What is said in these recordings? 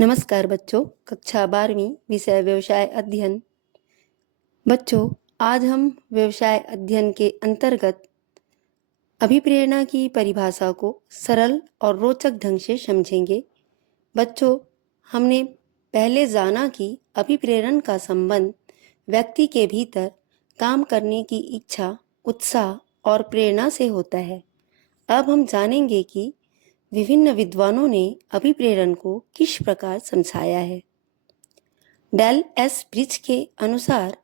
नमस्कार बच्चों, कक्षा 12वीं विषय व्यवसाय अध्ययन। बच्चों, आज हम व्यवसाय अध्ययन के अंतर्गत अभिप्रेरणा की परिभाषा को सरल और रोचक ढंग से समझेंगे। बच्चों, हमने पहले जाना कि अभिप्रेरण का संबंध व्यक्ति के भीतर काम करने की इच्छा, उत्साह और प्रेरणा से होता है। अब हम जानेंगे कि विभिन्न विद्वानों ने अभिप्रेरण को किस प्रकार समझाया है। डेल एस ब्रिज के अनुसार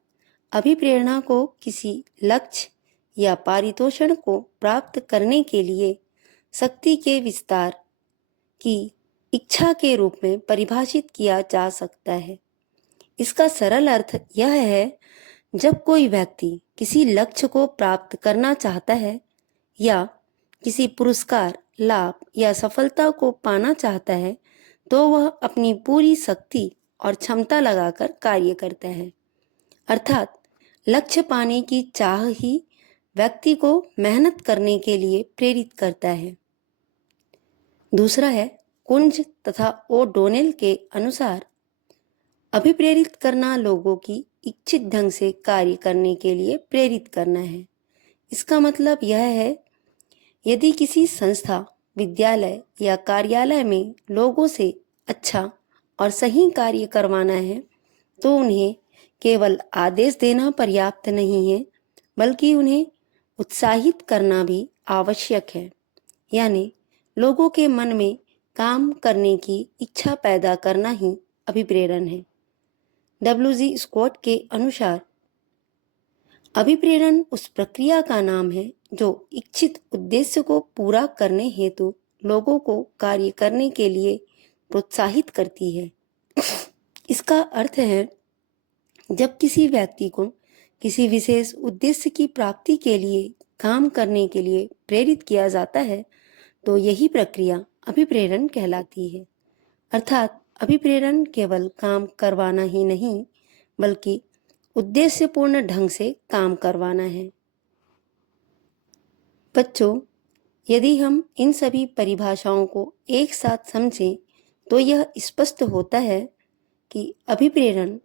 अभिप्रेरणा को किसी लक्ष्य या पारितोषण को प्राप्त करने के लिए शक्ति के विस्तार की इच्छा के रूप में परिभाषित किया जा सकता है। इसका सरल अर्थ यह है, जब कोई व्यक्ति किसी लक्ष्य को प्राप्त करना चाहता है या किसी पुरस्कार, लाभ या सफलता को पाना चाहता है, तो वह अपनी पूरी शक्ति और क्षमता लगाकर कार्य करता है। अर्थात लक्ष्य पाने की चाह ही व्यक्ति को मेहनत करने के लिए प्रेरित करता है। दूसरा है कुंज तथा ओ'डोनेल के अनुसार अभिप्रेरित करना लोगों की इच्छित ढंग से कार्य करने के लिए प्रेरित करना है। इसका मतलब यह है, यदि किसी संस्था, विद्यालय या कार्यालय में लोगों से अच्छा और सही कार्य करवाना है, तो उन्हें केवल आदेश देना पर्याप्त नहीं है, बल्कि उन्हें उत्साहित करना भी आवश्यक है। यानी लोगों के मन में काम करने की इच्छा पैदा करना ही अभिप्रेरण है। डब्ल्यू.जी. स्कॉट के अनुसार अभिप्रेरण उस प्रक्रिया का नाम है जो इच्छित उद्देश्य को पूरा करने हेतु लोगों को कार्य करने के लिए प्रोत्साहित करती है। इसका अर्थ है, जब किसी व्यक्ति को किसी विशेष उद्देश्य की प्राप्ति के लिए काम करने के लिए प्रेरित किया जाता है, तो यही प्रक्रिया अभिप्रेरण कहलाती है। अर्थात अभिप्रेरण केवल काम करवाना ही नहीं, बल्कि उद्देश्यपूर्ण ढंग से काम करवाना है। बच्चों, यदि हम इन सभी परिभाषाओं को एक साथ समझें, तो यह स्पष्ट होता है कि अभिप्रेरण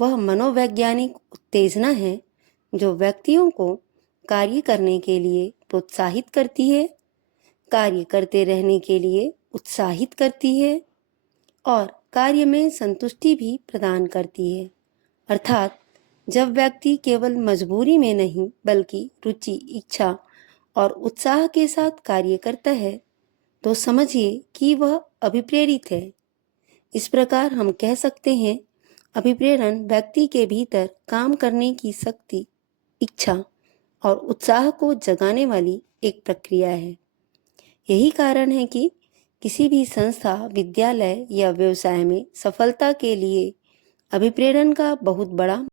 वह मनोवैज्ञानिक उत्तेजना है जो व्यक्तियों को कार्य करने के लिए प्रोत्साहित करती है, कार्य करते रहने के लिए उत्साहित करती है और कार्य में संतुष्टि भी प्रदान करती है। अर्थात जब व्यक्ति केवल मजबूरी में नहीं, बल्कि रुचि, इच्छा और उत्साह के साथ कार्य करता है, तो समझिए कि वह अभिप्रेरित है। इस प्रकार हम कह सकते हैं, अभिप्रेरण व्यक्ति के भीतर काम करने की शक्ति, इच्छा और उत्साह को जगाने वाली एक प्रक्रिया है। यही कारण है कि किसी भी संस्था, विद्यालय या व्यवसाय में सफलता के लिए अभिप्रेरण का बहुत बड़ा